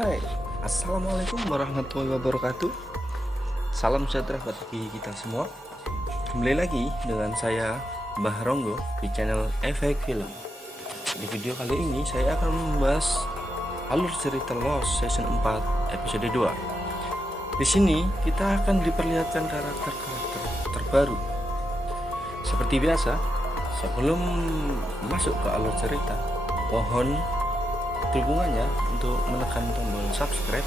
Hai, Assalamualaikum warahmatullahi wabarakatuh. Salam sejahtera bagi kita semua. Kembali lagi dengan saya Mbah Ronggo di channel Efek Film. Di video kali ini saya akan membahas alur cerita Lost Season 4 episode 2. Di sini kita akan diperlihatkan karakter-karakter terbaru. Seperti biasa, sebelum masuk ke alur cerita, mohon dukungannya untuk menekan tombol subscribe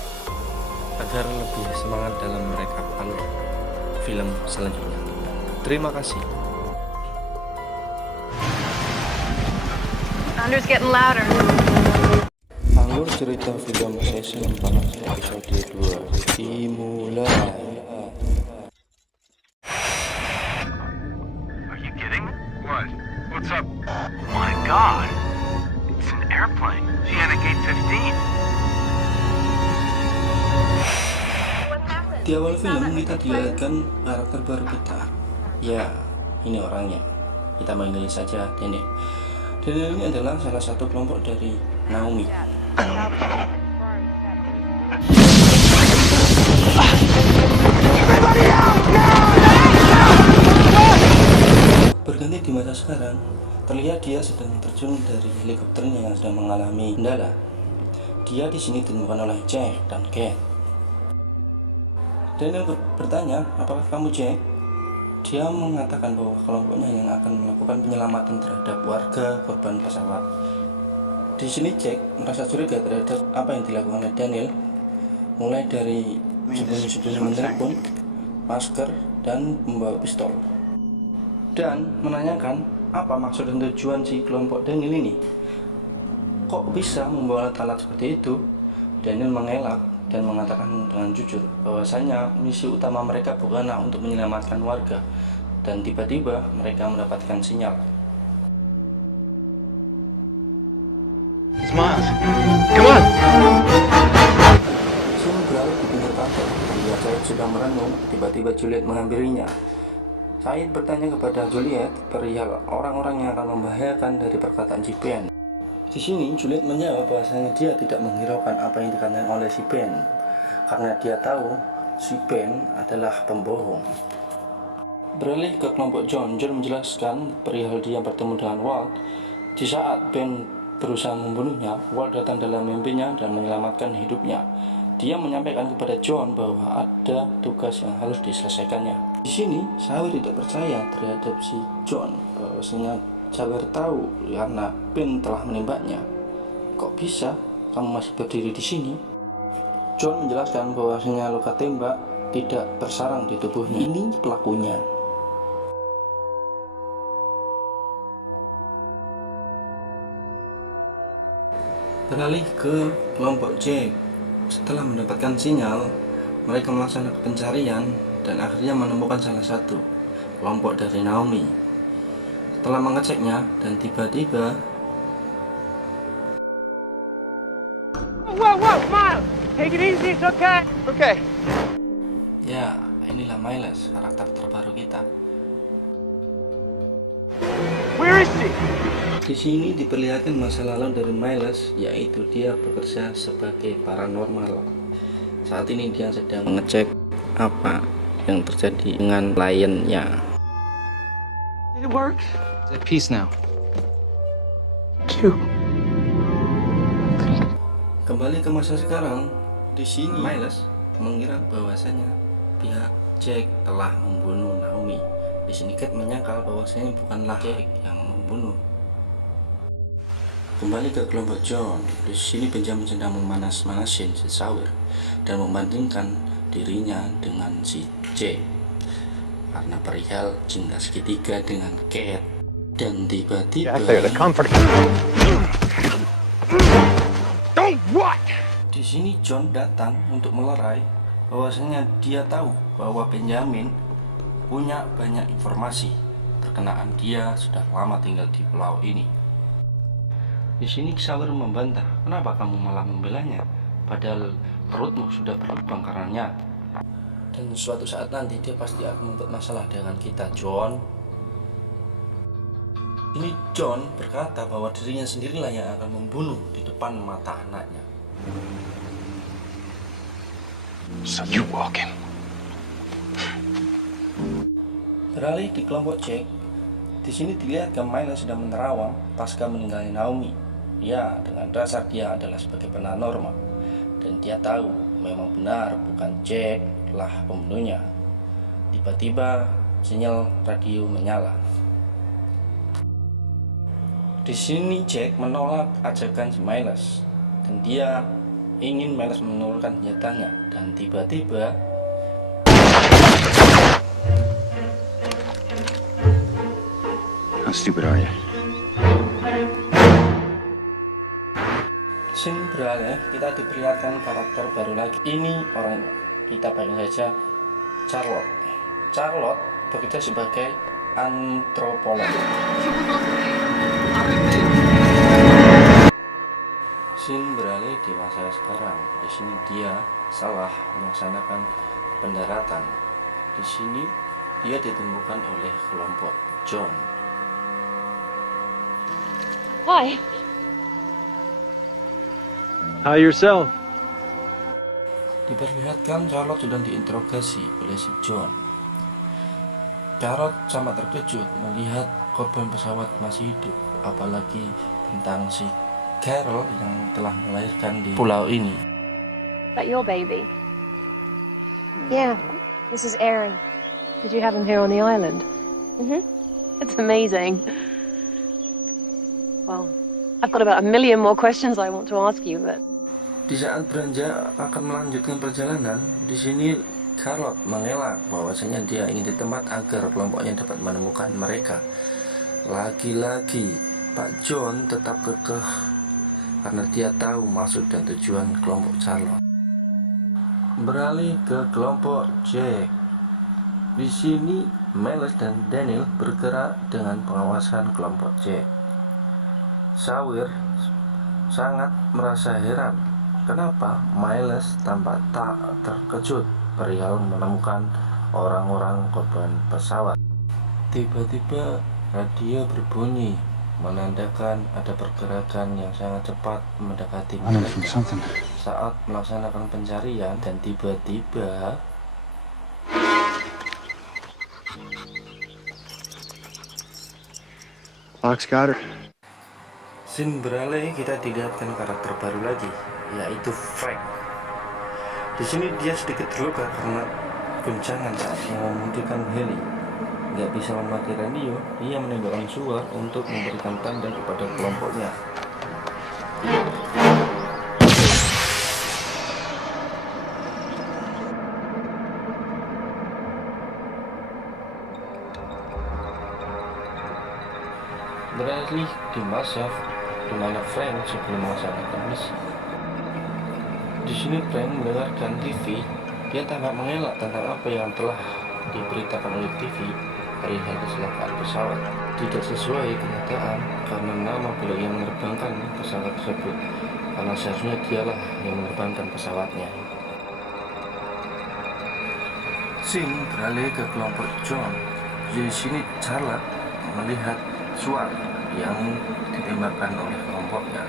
agar lebih semangat dalam merekam alur film selanjutnya. Terima kasih. Thunder's getting louder. Alur cerita film season 4 episode 2 dimulai. Are you kidding me? What? What's up? Oh my god! It's an airplane. Vienna Gate 15. Di awal film kita dilihatkan karakter baru kita. Ya, ini orangnya. Kita panggil saja Daniel. Daniel ini adalah salah satu kelompok dari Naomi. Berganti di masa sekarang, terlihat dia sedang terjun dari helikopternya yang sedang mengalami kendala. Dia di sini ditemukan oleh Jack dan Kate. Daniel bertanya, apakah kamu Jack? Dia mengatakan bahwa kelompoknya yang akan melakukan penyelamatan terhadap warga korban pesawat. Di sini Jack merasa curiga terhadap apa yang dilakukan oleh Daniel, mulai dari sembunyi-sembunyi menelepon, masker, dan membawa pistol. Dan menanyakan apa maksud dan tujuan si kelompok Daniel ini. Kok bisa membawa alat-alat seperti itu? Daniel mengelak dan mengatakan dengan jujur bahwasanya misi utama mereka bukanlah untuk menyelamatkan warga. Dan tiba-tiba mereka mendapatkan sinyal. Miles. Come on! Sun berada di pinggir pantai. Dia Said sedang merenung. Tiba-tiba Juliet menghampirinya. Said bertanya kepada Juliet perihal orang-orang yang akan membahayakan dari perkataan si Ben. Di sini Juliet menjawab bahwasanya dia tidak menghiraukan apa yang dikatakan oleh si Ben karena dia tahu si Ben adalah pembohong. Beralih ke kelompok John menjelaskan perihal dia bertemu dengan Walt. Di saat Ben berusaha membunuhnya, Walt datang dalam mimpinya dan menyelamatkan hidupnya. Dia menyampaikan kepada John bahwa ada tugas yang harus diselesaikannya. Di sini Sawir tidak percaya terhadap si John bahwasanya Sawir tahu karena Ben telah menembaknya. Kok bisa kamu masih berdiri di sini? John menjelaskan bahwasanya luka tembak tidak bersarang di tubuhnya. Ini pelakunya. Beralih ke kelompok Jack. Setelah mendapatkan sinyal, mereka melaksanakan pencarian dan akhirnya menemukan salah satu kelompok dari Naomi. Setelah mengeceknya dan tiba-tiba Whoa, Miles! Take it easy, it's okay. Okay. ya, inilah Miles, karakter terbaru kita. Where is she? Di sini diperlihatkan masa lalu dari Miles, yaitu dia bekerja sebagai paranormal. Saat ini dia sedang mengecek apa yang terjadi dengan kliennya. Did it work? It's at peace now. Kembali ke masa sekarang, di sini Miles mengira bahwasanya pihak Jack telah membunuh Naomi. Di sini Kate menyangkal bahwasanya bukanlah Jack yang membunuh. Kembali ke kelompok John, di sini Benjamin sedang memanas-manasin si Sawir dan membandingkan dirinya dengan si Jack karena perihal cinta segitiga dengan Kate. Dan tiba-tiba Don't what? di sini John datang untuk melerai bahwasanya dia tahu bahwa Benjamin punya banyak informasi terkenaan dia sudah lama tinggal di pulau ini. Di sini Sawir membantah, kenapa kamu malah membelanya? Padahal perutmu sudah berlubang karenanya. Dan suatu saat nanti dia pasti akan membuat masalah dengan kita, John. Ini John berkata bahwa dirinya sendirilah yang akan membunuh di depan mata anaknya. So you walk him. Beralih di kelompok Jack, di sini dilihat Miles sedang menerawang pasca meninggalnya Naomi. Ya, dengan dasar dia adalah sebagai paranormal, dan dia tahu memang benar bukan Jack lah pembunuhnya. Tiba-tiba sinyal radio menyala. Di sini Jack menolak ajakan Miles, dan dia ingin Miles menurunkan senjatanya, dan tiba-tiba How stupid are you? scene beralih, kita diperlihatkan karakter baru lagi. Ini orangnya, kita panggil saja Charlotte. Charlotte bekerja sebagai antropolog. Scene beralih di masa sekarang. Di sini dia salah melaksanakan pendaratan. Di sini dia ditemukan oleh kelompok John. Why? How yourself? Diperlihatkan Charlotte sedang diinterogasi oleh si John. Charlotte sangat terkejut melihat korban pesawat masih hidup, apalagi tentang si Carol yang telah melahirkan di pulau ini. That your baby? Yeah, this is Aaron. Did you have him here on the island? Mm-hmm. It's amazing. Well, I've got about 1 million more questions I want to ask you, but Di saat beranjak akan melanjutkan perjalanan, di sini Charlotte mengelak bahwasanya dia ingin di tempat agar kelompoknya dapat menemukan mereka. Lagi-lagi Pak John tetap kekeh karena dia tahu maksud dan tujuan kelompok Charlotte. Beralih ke kelompok Jack. Di sini Miles dan Daniel bergerak dengan pengawasan kelompok Jack. Sawir sangat merasa heran kenapa Miles tampak tak terkejut perihal menemukan orang-orang korban pesawat. Tiba-tiba radio berbunyi menandakan ada pergerakan yang sangat cepat mendekati mereka saat melaksanakan pencarian, dan tiba-tiba Fox got her. scene beralih, kita dilihatkan karakter baru lagi, yaitu Frank. Di sini dia sedikit terluka karena guncangan saat mengemudikan heli. Nggak bisa memakai radio, dia menembakkan suar untuk memberikan tanda kepada kelompoknya. Beralih di masa di mana Frank sebelum melaksanakan misi. Di sini Frank mendengarkan TV. Dia tampak mengelak tentang apa yang telah diberitakan oleh TV perihal kecelakaan pesawat. Tidak sesuai kenyataan karena nama pilot yang menerbangkan pesawat tersebut, karena seharusnya dialah yang menerbangkan pesawatnya. Scene beralih ke kelompok John. Di sini Charlotte melihat suar yang ditembakkan oleh kelompoknya.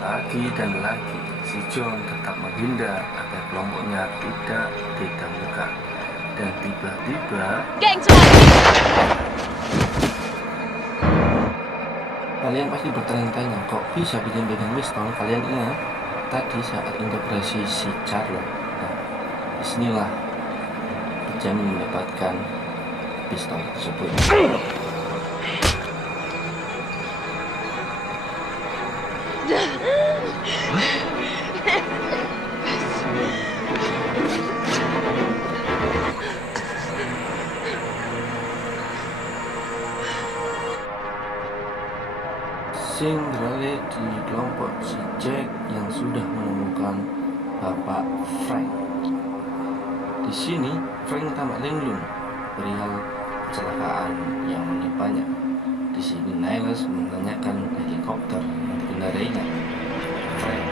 Lagi dan lagi si John tetap menghindar agar kelompoknya tidak ditemukan, dan tiba-tiba kalian pasti bertanya-tanya kok bisa bikin pistol. Kalian ingat tadi saat integrasi si Charlotte. Nah, disinilah Benjamin mendapatkan pistol tersebut. Scene beralih di kelompok si Jack yang sudah menemukan Bapak Frank. Di sini Frank tampak linglung perihal kecelakaan yang menimpanya. Di sini Niles menanyakan helikopter yang dikendarainya. Frank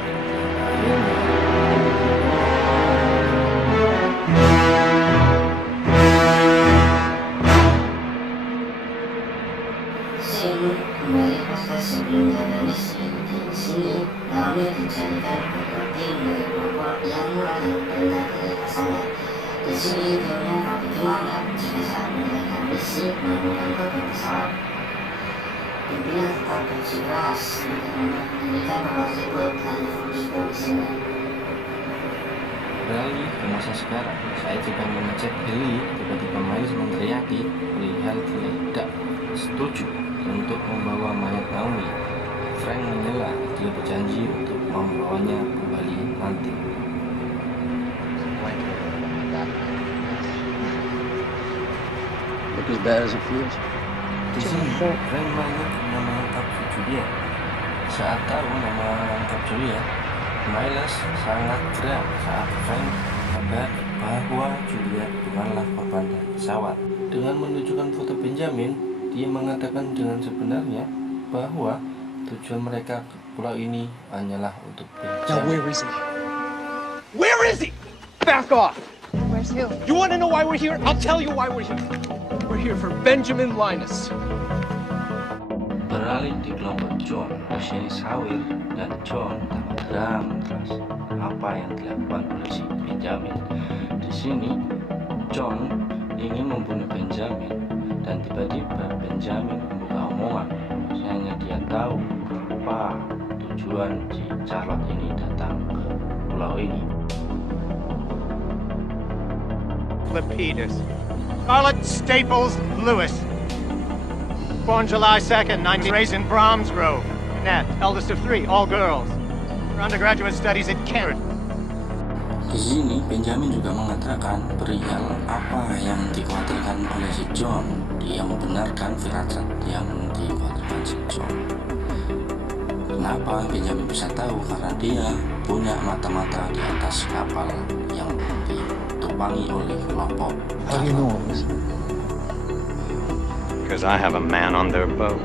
akhirnya kembali pasca sebelumnya misi di sini kami mencari kelompok tim dari kelompok yang melakukan Beralih ke masa sekarang, saya sedang mengecek heli, tiba-tiba Miles meneriaki perihal tidak setuju untuk membawa mayat Naomi. Frank menyela, dia berjanji untuk membawanya kembali nanti. Look as bad as it feels. Di sini, Frank menanya nama lengkap Julia. Saat tahu nama lengkap Julia, Miles sangat geram saat Frank kabar bahwa Julia bukanlah korban dari pesawat. Dengan menunjukkan foto Benjamin, dia mengatakan dengan sebenarnya bahwa tujuan mereka ke pulau ini hanyalah untuk Now, Benjamin. where is he? Where is he? Back off! Where's who? You want to know why we're here? I'll tell you why we're here. We're here for Benjamin Linus. Beralih di kelompok John, di sini Sawir dan John tampak geram atas apa yang dilakukan oleh si Benjamin. Di sini John ingin membunuh Benjamin dan tiba-tiba Benjamin membuka omongan. Hanya dia tahu apa tujuan si Charlotte ini datang ke pulau ini. Lapidus. Charlotte Staples Lewis. Born July 2nd, 19 raised in Bromsgrove. Net, eldest of 3, all girls. Her undergraduate studies at Kent. Di sini Benjamin juga mengatakan perihal apa yang dikhawatirkan oleh si John. Dia membenarkan firasat yang dikhawatirkan si John. Kenapa Benjamin bisa tahu? Karena dia punya mata-mata di atas kapal yang ditumpangi oleh kelompok. How do you know all this? Because I have a man on their boat.